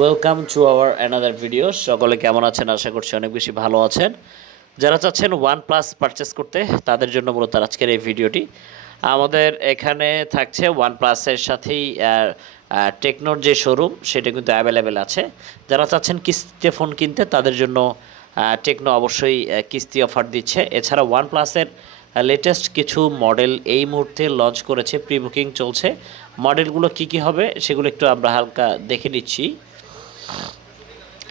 Welcome to our another video. সকলে কেমন আছেন? আশা করছি অনেক বেশি ভালো আছেন। যারা চাচ্ছেন OnePlus পারচেস করতে তাদের জন্য মূলত আজকের এই ভিডিওটি। আমাদের এখানে থাকছে OnePlus-এর সাথেই টেকনোর যে শোরুম সেটা কিন্তু অ্যাভেলেবেল আছে। যারা চাচ্ছেন কিস্তিতে ফোন কিনতে তাদের জন্য টেকনো অবশ্যই কিস্তি অফার দিচ্ছে। এছাড়া OnePlus-এর লেটেস্ট কিছু মডেল এই মুহূর্তে লঞ্চ করেছে, প্রি বুকিং চলছে। মডেলগুলো কি কি হবে সেগুলো একটু আমরা হালকা দেখে নিচ্ছি।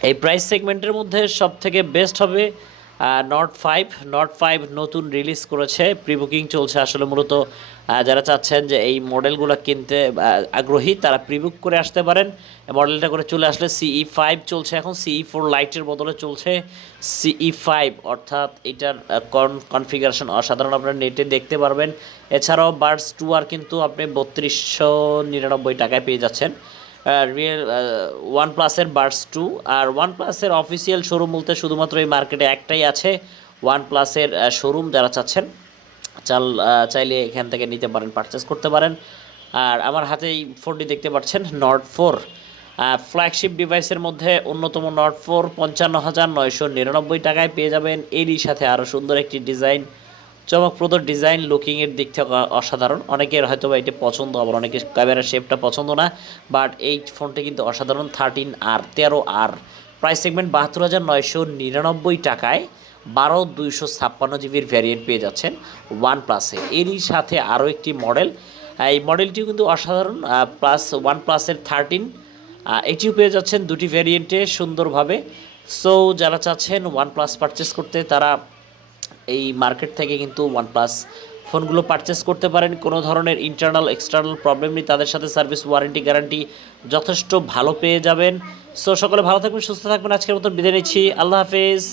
এই প্রাইস সেগমেন্টের মধ্যে সবথেকে বেস্ট হবে নট 5 নতুন রিলিজ করেছে, প্রি বুকিং চলছে। আসলে মূলত যারা চাচ্ছেন যে এই মডেলগুলো কিনতে আগ্রহী তারা প্রি বুক করে আসতে পারেন। মডেলটা করে চলে আসলে CE5 চলছে, এখন CE4 লাইটের বদলে চলছে CE5, অর্থাৎ এটার কনফিগারেশন অসাধারণ, আপনারা নেটে দেখতে পারবেন। এছাড়াও বাডস 2 আর কিন্তু আপনি 3299 টাকায় পেয়ে যাচ্ছেন রিয়েল OnePlus-এর বাডস 2। আর OnePlus-এর অফিসিয়াল শোরুম বলতে শুধুমাত্র এই মার্কেটে একটাই আছে, OnePlus-এর শোরুম। যারা চাচ্ছেন চাইলে এখান থেকে নিতে পারেন, পারচেস করতে পারেন। আর আমার হাতে এই ফোনটি দেখতে পাচ্ছেন Nord 4 ফ্ল্যাগশিপ ডিভাইসের মধ্যে অন্যতম Nord 4 55,999 টাকায় পেয়ে যাবেন। এরই সাথে আরও সুন্দর একটি ডিজাইন, চমকপ্রদ ডিজাইন, লুকিংয়ের দিক থেকে অসাধারণ। অনেকের হয়তো বা এটি পছন্দ, আবার অনেকের ক্যামেরার শেপটা পছন্দ না, বাট এই ফোনটি কিন্তু অসাধারণ। 13R প্রাইস সেগমেন্ট 72,999 টাকায় 12/256 জিবির ভ্যারিয়েন্ট পেয়ে যাচ্ছেন OnePlus-এ। এরই সাথে আরও একটি মডেল, এই মডেলটিও কিন্তু অসাধারণ, প্লাস OnePlus-এর 13 এটিও পেয়ে যাচ্ছেন দুটি ভ্যারিয়েন্টে সুন্দরভাবে। সো যারা চাচ্ছেন OnePlus পারচেস করতে তারা এই মার্কেট থেকে কিন্তু OnePlus ফোনগুলো পারচেস করতে পারেন। কোনো ধরনের ইন্টারনাল এক্সটার্নাল প্রবলেম নেই, তাদের সাথে সার্ভিস ওয়ারেন্টি গ্যারান্টি যথেষ্ট ভালো পেয়ে যাবেন। সো সকলে ভালো থাকবেন, সুস্থ থাকবেন। আজকের মতন বিদায় নিচ্ছি, আল্লাহ হাফেজ।